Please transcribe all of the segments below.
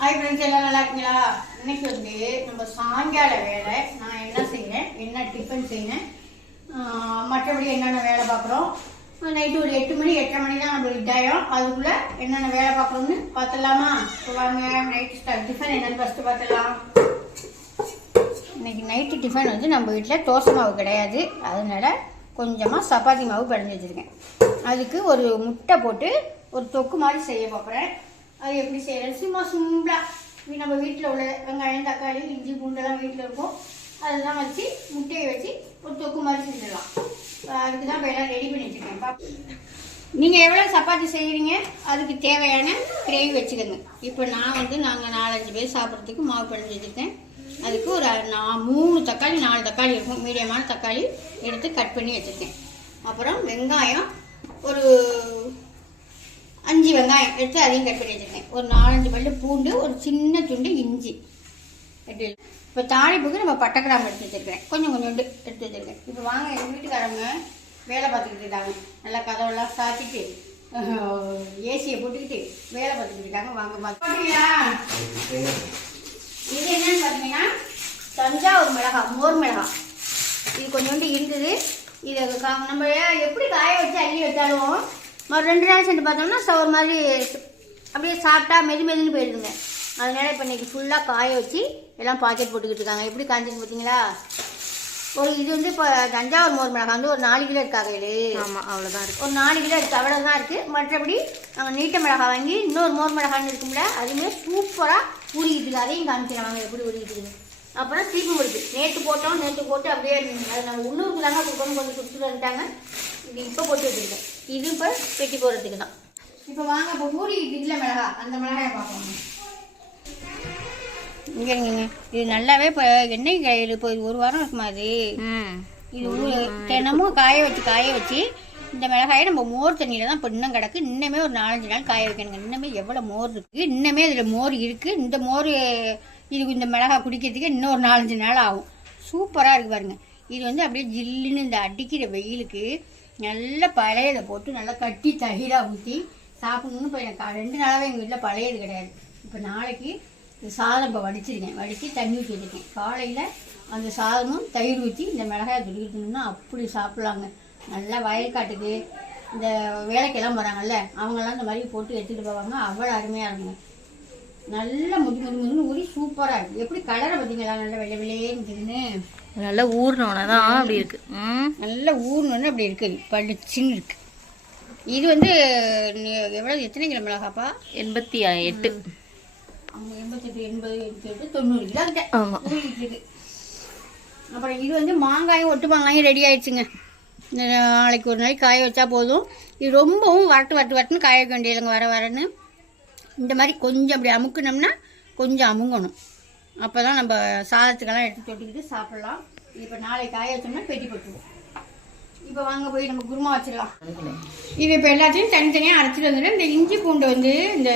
Hi friends, எல்லாம் நல்லா இருக்கீங்களா? இன்னைக்கு வந்து நம்ம சாயங்கால வேலை நான் என்ன செய்யறேன், என்ன டிஃபன் செய்யறேன், மற்றபடி என்னென்ன வேலை பார்க்குறோம். நைட்டு ஒரு 8 மணி 8:30 மணி தான் நம்ம இதாயிரும். அதுக்குள்ளே என்னென்ன வேலை பார்க்குறோம்னு பார்த்துடலாமா? இப்போ வாங்க நைட்டு டிஃபன் என்னென்னு ஃபஸ்ட்டு பார்த்துடலாம். இன்னைக்கு நைட்டு டிஃபன் வந்து நம்ம வீட்டில் தோசை மாவு கிடையாது. அதனால கொஞ்சமாக சப்பாத்தி மாவு பிணைஞ்சு வச்சுருக்கேன். அதுக்கு ஒரு முட்டை போட்டு ஒரு தொக்கு மாதிரி செய்ய பார்க்குறேன். அது எப்படி செய்யறது, சும்மா சிம்பிளாக நம்ம வீட்டில் உள்ள வெங்காயம் தக்காளி இஞ்சி பூண்டெல்லாம் வீட்டில் இருக்கும், அதெல்லாம் வச்சு முட்டையை வச்சு ஒரு தொக்கு மாதிரி செஞ்சிடலாம். அதுக்கு தான் இப்போ எல்லாம் ரெடி பண்ணி வச்சுருக்கேன். நீங்கள் எவ்வளோ சப்பாத்தி செய்கிறீங்க அதுக்கு தேவையான கிரேவி வச்சுக்கோங்க. இப்போ நான் வந்து நாங்கள் 4-5 பேர் சாப்பிட்றதுக்கு மாவு பிணைஞ்சு வச்சுருக்கேன். அதுக்கு ஒரு 3 தக்காளி 4 தக்காளி இருக்கும், மீடியமான தக்காளி எடுத்து கட் பண்ணி வச்சுருக்கேன். அப்புறம் வெங்காயம் ஒரு 5 வெங்காயம் எடுத்து அதையும் கட் பண்ணி வச்சுருக்கேன். ஒரு 4-5 பல்லு பூண்டு, ஒரு சின்ன துண்டு இஞ்சி. இப்போ தாளிப்புக்கு நம்ம பட்டை கிராம்பு எடுத்து வச்சுருக்கேன், கொஞ்சம் கொஞ்சோண்டு எடுத்து வச்சுருக்கேன். இப்போ வாங்க, எங்கள் வீட்டுக்காரங்க வேலை பார்த்துக்கிட்டு இருக்காங்க. நல்லா கதவெல்லாம் சாத்திட்டு ஏசியை போட்டுக்கிட்டு வேலை பார்த்துக்கிட்டு இருக்காங்க. வாங்க பார்த்தீங்களா, இது என்னன்னு பார்த்தீங்கன்னா தஞ்சாவூர் மிளகா, மோர் மிளகா. இது கொஞ்சோண்டு இருந்தது. இதை நம்ம எப்படி காய வச்சு அள்ளி வச்சாலும் ஒரு 2 நாள் சென்று பார்த்தோம்னா ஒரு மாதிரி அப்படியே சாப்பிட்டா மெதுன்னு போயிடுதுங்க. அதனால இப்போ இன்றைக்கி ஃபுல்லாக காய வச்சு எல்லாம் பாக்கெட் போட்டுக்கிட்டு இருக்காங்க. எப்படி காய்ச்சின்னு பார்த்தீங்களா? ஒரு இது வந்து இப்போ தஞ்சாவூர் மோர் மிளகா வந்து ஒரு 4 கிலோ இருக்காங்க. இது ஆமாம், அவ்வளோதான் இருக்குது. ஒரு 4 கிலோ இருக்குது, அவ்வளோதான் இருக்குது. மற்றபடி நாங்கள் நீட்ட மிளகா வாங்கி இன்னொரு மோர் மிளகான்னு இருக்கும்ல, அதுவுமே சூப்பராக ஊறிக்கிட்டு இருக்குது. அதையும் காமிச்சிடுவாங்க எப்படி ஊறிக்கிட்டு இருக்குது. அப்புறம் சீப்பு முடிச்சு நேற்று போட்டோம், நேற்று போட்டு அப்படியே அது நம்ம உள்ளூருக்கு தாங்க கொடுக்கணும், கொஞ்சம் கொடுத்துட்டு வந்துட்டாங்க. இது இப்போ போட்டு வச்சுருக்கேன். இது இப்போ பெட்டி போடுறதுக்கு தான். இப்போ வாங்க, இப்போ ஊறிக்கிட்டு இருக்குல்ல மிளகா, அந்த மிளகாயை பார்ப்போம். இங்கே இருங்க, இது நல்லாவே இப்போ எண்ணெய் காயில் இப்போ இது 1 வாரம் இருக்குமா? அது இது தினமும் காய வச்சு இந்த மிளகாயை நம்ம மோர் தண்ணியில் தான் இப்போ இன்னும் கிடக்கு. இன்னமே ஒரு 4-5 நாள் காய வைக்கணுங்க. இன்னமே எவ்வளோ மோர் இருக்குது, இன்னமே இதில் மோர் இருக்குது. இந்த மோர் இதுக்கு இந்த மிளகாய் குடிக்கிறதுக்கு இன்னும் ஒரு 4-5 நாள் ஆகும். சூப்பராக இருக்குது பாருங்க. இது வந்து அப்படியே ஜில்லுன்னு இந்த அடிக்கிற வெயிலுக்கு நல்ல பழையதை போட்டு நல்லா கட்டி தயிராக ஊற்றி சாப்பிடணுன்னு. இப்போ எனக்கு 2 நாளாகவே எங்கள் வீட்டில் பழையது கிடையாது. இப்போ நாளைக்கு சாதம் இப்போ வடித்து தண்ணி ஊற்றி வச்சுருக்கேன். காலையில் அந்த சாதமும் தயிர் ஊற்றி இந்த மிளகாயை துடிக்கணும்னா அப்படி சாப்பிட்லாங்க. நல்லா வயல்காட்டுக்கு இந்த வேலைக்கெல்லாம் போகிறாங்கல்ல, அவங்கெல்லாம் இந்த மாதிரி போட்டு எடுத்துகிட்டு போவாங்க. அவ்வளோ அருமையாக இருக்குங்க. நல்லா முதுன்னு ஊறி சூப்பராக இருக்குது. எப்படி கலரை பார்த்தீங்களா? நல்லா வெள்ளையேன்னு நல்லா ஊறினோன்னா தான் அப்படி இருக்குது. நல்லா ஊறினோன்னு அப்படி இருக்குது, பளிச்சுன்னு இருக்குது. இது வந்து எவ்வளோ, எத்தனை கிலோ மிளகாப்பா? 88. அவங்க 88, 80, 90 கிலோ கிட்ட ஊறிட்டு. அப்புறம் இது வந்து மாங்காயும் ஒட்டு மாங்காயும் ரெடி ஆயிடுச்சுங்க. நாளைக்கு ஒரு நாளைக்கு காய வச்சா போதும். இது ரொம்பவும் வட்டுன்னு காய வைக்க வேண்டியதுங்க. வரன்னு இந்த மாதிரி கொஞ்சம் அப்படி அமுக்கணும்னா கொஞ்சம் அமுங்கணும். அப்போ தான் நம்ம சாதத்துக்கெல்லாம் எடுத்து தொட்டுக்கிட்டு சாப்பிட்லாம். இப்போ நாளைக்கு காய வச்சோம்னா பெட்டி போட்டுருவோம். இப்போ வாங்க போய் நம்ம குருமா வச்சிடலாம். இது இப்போ எல்லாத்தையும் தனித்தனியாக அரைச்சிட்டு வந்துடும். இந்த இஞ்சி பூண்டை வந்து இந்த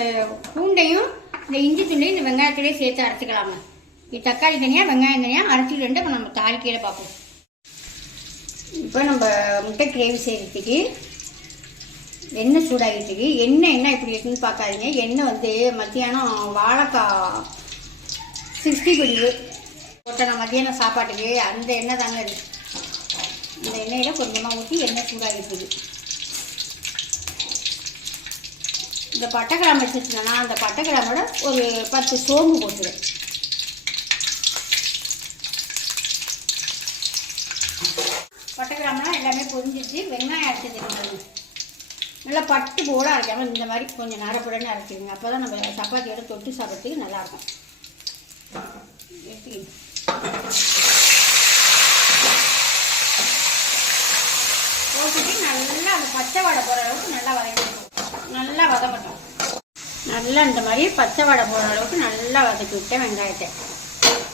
பூண்டையும் இந்த இஞ்சி துண்டையும் இந்த வெங்காயத்திலேயே சேர்த்து அரைச்சிக்கலாமா? இது தக்காளி தனியாக வெங்காயம் தனியாக அரைச்சிட்டு வந்து இப்போ நம்ம தாளிக்கையில பார்ப்போம். இப்போ நம்ம முட்டை கிரேவி செய்கிறதுக்கு எண்ணெய் சூடாகிட்டுருக்கு. எண்ணெய் என்ன இப்படி இருக்குன்னு பார்க்காதீங்க. எண்ணெய் வந்து மத்தியானம் வாழைக்காய் 60 பிடிவு போட்ட நான் மத்தியானம் சாப்பாட்டுக்கு அந்த எண்ணெய் தாங்க இது. இந்த எண்ணெயில் கொஞ்சமாக ஊற்றி எண்ணெய் சூடாகிட்டுருக்கு. இந்த பட்டை கிராம்பு வச்சுருந்தேன்னா அந்த பட்டை கிராம்போட ஒரு 10 சோம்பு போட்டுருவேன். பட்டை கிராம்புலாம் எல்லாமே பொரிஞ்சிச்சு. வெங்காயம் அரைச்சிட்டு நல்லா பட்டு போல அரைக்காமல் இந்த மாதிரி கொஞ்சம் நரப்புடன்னு அரைச்சிடுங்க. அப்போ தான் நம்ம சப்பாத்தியோட தொட்டு சாப்பிட்றதுக்கு நல்லாயிருக்கும். எடுத்து போட்டுட்டு நல்லா அந்த பச்சை வாடை போகிற அளவுக்கு நல்லா வதக்கட்டும். நல்லா இந்த மாதிரி பச்சை வாடை போகிற அளவுக்கு நல்லா வதக்கி விட்டேன் வெங்காயத்தை.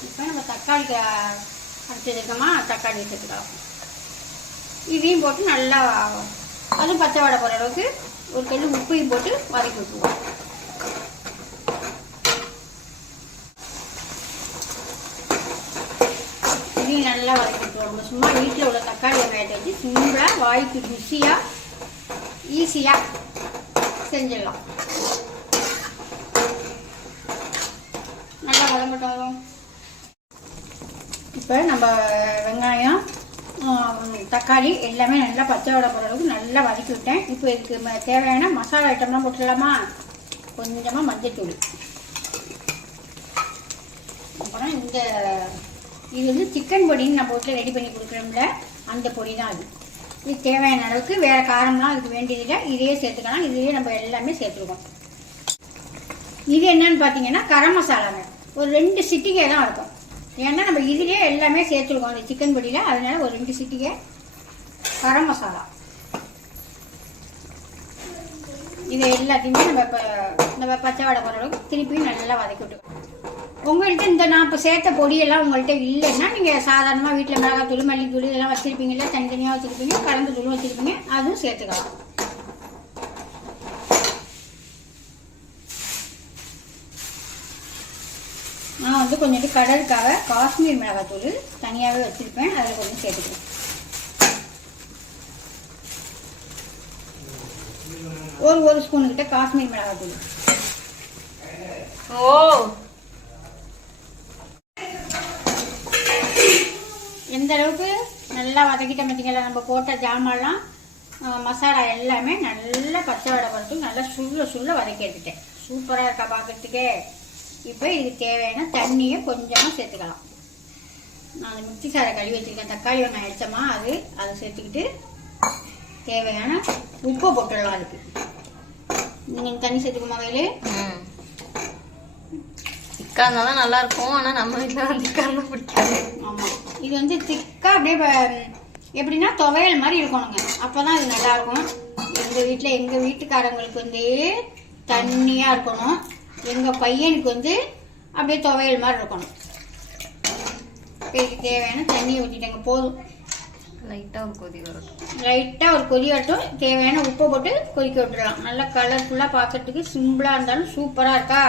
இப்போ நம்ம தக்காளி அரைச்சிருக்கோமா, தக்காளி சேர்த்துக்கலாம். இதையும் போட்டு நல்லா அதுவும் பச்சை வாடை போகிற அளவுக்கு ஒரு கல் உப்பையும் போட்டு வதக்கி விட்டுருவோம். இதையும் நல்லா வதக்கி விட்டுருவோம். சும்மா வீட்டில் உள்ள தக்காளி வெங்காயத்தை வச்சு சிம்பிளாக வாய்க்கு ருசியாக ஈஸியாக செஞ்சிடலாம். வதங்கட்டும். இப்போ நம்ம வெங்காயம் தக்காளி எல்லாமே நல்லா பச்சை வடை போகிற அளவுக்கு நல்லா வதக்கி விட்டேன். இப்போ இதுக்கு தேவையான மசாலா ஐட்டம்லாம் போட்டுடலாமா? கொஞ்சமாக மஞ்சத்தூள், அப்புறம் இது வந்து சிக்கன் பொடின்னு நம்ம வீட்டில் ரெடி பண்ணி கொடுக்குறோம்ல, அந்த பொடி தான் அது. இது தேவையான அளவுக்கு, வேறு காரம்லாம் அதுக்கு வேண்டியதில்லை, இதையே சேர்த்துக்கலாம். இதுலேயே நம்ம எல்லாமே சேர்த்துருக்கோம். இது என்னன்னு பார்த்தீங்கன்னா கரம் மசாலாங்க. ஒரு 2 சிட்டிகை தான் இருக்கும். ஏன்னா நம்ம இதுலேயே எல்லாமே சேர்த்துருக்கோம் அந்த சிக்கன் பொடியில், அதனால ஒரு 2 சிட்டிகை கரம் மசாலா. இது எல்லாத்தையுமே நம்ம பச்சை வடை போகிற அளவுக்கு திருப்பி நல்லா வதக்கி விட்டுருக்கோம். உங்கள்கிட்ட நான் இப்போ சேர்த்த பொடியெல்லாம் உங்கள்கிட்ட இல்லைன்னா நீங்கள் சாதாரணமாக வீட்டில் மிளகாத்தூள் மல்லித்தூள் இதெல்லாம் வச்சுருப்பீங்கல்ல, தனித்தனியாக வச்சுருப்பீங்க, கலந்து தூள் வச்சுருப்பீங்க, அதுவும் சேர்த்துக்கலாம். நான் வந்து கொஞ்சோண்டு கடலுக்காக காஷ்மீர் மிளகாத்தூள் தனியாகவே வச்சுருப்பேன், அதில் கொஞ்சம் சேர்த்துக்கிறேன். ஒரு ஸ்பூனுக்கிட்ட காஷ்மீர் மிளகாத்தூள். ஓ, எந்த அளவுக்கு நல்லா வதக்கிட்ட பார்த்தீங்களா? நம்ம போட்ட ஜாமான்லாம் மசாலா எல்லாமே நல்லா பச்சை வடை வரட்டும், நல்லா சுள்ள வதக்கி எடுத்துட்டேன். சூப்பராக இருக்கா பார்க்கறதுக்கே. இப்போ இதுக்கு தேவையான தண்ணியை கொஞ்சமாக சேர்த்துக்கலாம். நான் மிக்சி சாரை கழுவி வச்சுருக்கேன், தக்காளி வெங்காயம் அடித்தோமா அதை சேர்த்துக்கிட்டு தேவையான உப்பை போட்டுடலாம். அதுக்கு நீங்கள் தண்ணி சேர்த்துக்குமா வேலு? திக்கா இருந்தால் தான் நல்லா இருக்கும். ஆனால் நம்ம வீட்டில் திக்கா இருந்தால் பிடிக்காது. ஆமாம், இது வந்து திக்கா அப்படியே எப்படின்னா துவையல் மாதிரி இருக்கணுங்க, அப்போ தான் இது நல்லாயிருக்கும். எங்கள் வீட்டுக்காரங்களுக்கு வந்து தண்ணியாக இருக்கணும், எங்கள் பையனுக்கு வந்து அப்படியே துவையல் மாதிரி இருக்கணும். இதுக்கு தேவையான தண்ணியை ஊற்றிட்டேங்க, போதும். லைட்டாக ஒரு கொதி வரட்டும். தேவையான உப்பை போட்டு கொதிக்க விட்டுடலாம். நல்லா கலர்ஃபுல்லாக பார்க்கறதுக்கு சிம்பிளாக இருந்தாலும் சூப்பராக இருக்கா?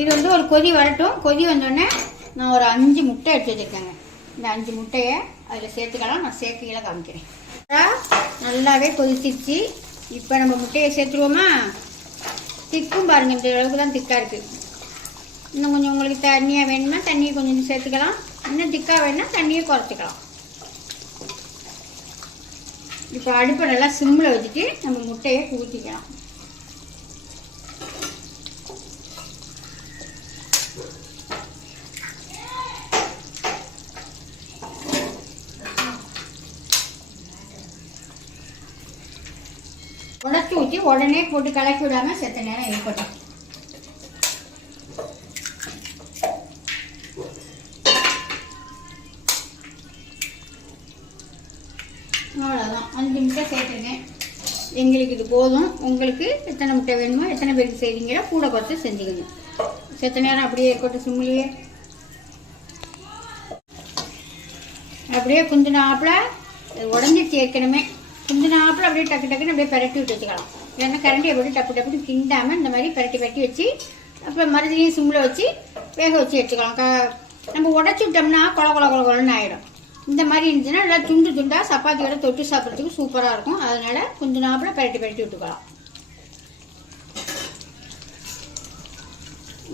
இது வந்து ஒரு கொதி வரட்டும். கொதி வந்தோடனே நான் ஒரு 5 முட்டை எடுத்து வச்சுருக்கேங்க. இந்த 5 முட்டையை அதில் சேர்த்துக்கலாம். நான் சேர்க்கையில காமிக்கிறேன். நல்லாவே கொதிச்சிருச்சு. இப்போ நம்ம முட்டையை சேர்த்துருவோமா? திக்கும் பாருங்கள், இந்த அளவுக்கு தான் திக்காக இருக்குது. இன்னும் கொஞ்சம் உங்களுக்கு தண்ணியாக வேணும்னா தண்ணியை கொஞ்சம் சேர்த்துக்கலாம், இன்னும் திக்காக வேணும்னா தண்ணியை குறைச்சிக்கலாம். இப்போ அடுப்பை நல்லா சிம்மில் வச்சுட்டு நம்ம முட்டையை ஊற்றிக்கலாம். உடச்சி ஊற்றி உடனே போட்டு கலக்கி விடாமல் செத்த நேரம் இருக்கட்டும். அவ்வளோதான், 5 முட்டை சேர்த்துருக்கேன். எங்களுக்கு இது போதும். உங்களுக்கு எத்தனை முட்டை வேணுமோ, எத்தனை பேருக்கு செய்வீங்களோ கூட குறைச்சி செஞ்சுக்கணும். செத்த நேரம் அப்படியே இருக்கட்டும் சிம்மிலேயே. அப்படியே குந்தினாப்பில் உடஞ்சிச்சு ஏற்கனவே. குந்தினாப்பில் அப்படியே டக்குன்னு அப்படியே பரட்டி விட்டு வச்சுக்கலாம். இல்லைன்னா கரண்டியை போட்டு டப்பு கிண்டாமல் இந்த மாதிரி பரட்டி வச்சு அப்புறம் மறுபடியும் சிம்மில் வச்சு வேக வச்சு எடுத்துக்கலாம். நம்ம உடச்சி விட்டோம்னா கொலன்னு ஆகிடும். இந்த மாதிரி இருந்துச்சுன்னா நல்லா துண்டாக சப்பாத்தியோட தொட்டு சாப்பிட்றதுக்கு சூப்பராக இருக்கும். அதனால கொஞ்சம் நாப்பில் பரட்டி விட்டுக்கலாம்.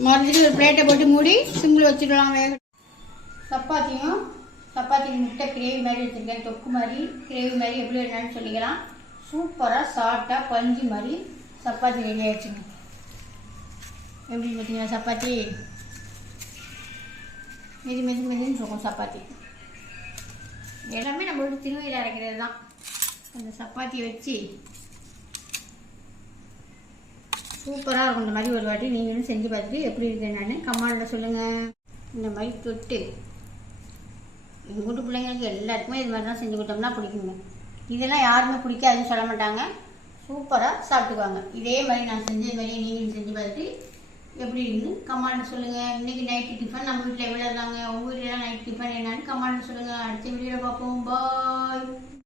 மறுபடியும் ஒரு பிளேட்டை போட்டு மூடி சிம்மில் வச்சுக்கலாம். வேக சப்பாத்தி முட்டை கிரேவி மாதிரி வச்சுருக்கேன். தொக்கு மாதிரி கிரேவி மாதிரி எப்படி வேணாலும் சொல்லிக்கலாம். சூப்பராக சாஃப்டாக பஞ்சு மாதிரி சப்பாத்தி ரெடி ஆகிடுச்சுங்க. எப்படி பார்த்தீங்கன்னா சப்பாத்தி மெதுன்னு இருக்கும். சப்பாத்தி எல்லாமே நம்ம வீட்டு திருவையில் அரைக்கிறது தான். அந்த சப்பாத்தியை வச்சு சூப்பராக இருக்கும். இந்த மாதிரி ஒரு வாட்டி நீங்களும் செஞ்சு பார்த்துட்டு எப்படி இருக்குது நான் கமெண்ட்டில் சொல்லுங்கள். இந்த மாதிரி தொட்டு எங்கள் வீட்டு பிள்ளைங்களுக்கு எல்லாருக்குமே இது மாதிரி தான் செஞ்சு கொடுத்தோம்னா பிடிக்குங்க. இதெல்லாம் யாருமே பிடிக்காதுன்னு சொல்ல மாட்டாங்க, சூப்பராக சாப்பிட்டுக்குவாங்க. இதே மாதிரி நான் செஞ்ச மாதிரி நீங்களும் செஞ்சு பார்த்துட்டு எப்படி இருக்குன்னு கமெண்ட்டில் சொல்லுங்கள். இன்றைக்கி நைட்டு டிஃபன் நம்ம வீட்டில் எவ்வளோ இருந்தாங்க, உங்கள் வீட்டில் நைட் டிஃபன் என்னன்னு கமெண்ட்டில் சொல்லுங்கள். அடுத்த வீடியோவில் பார்ப்போம். பாய்.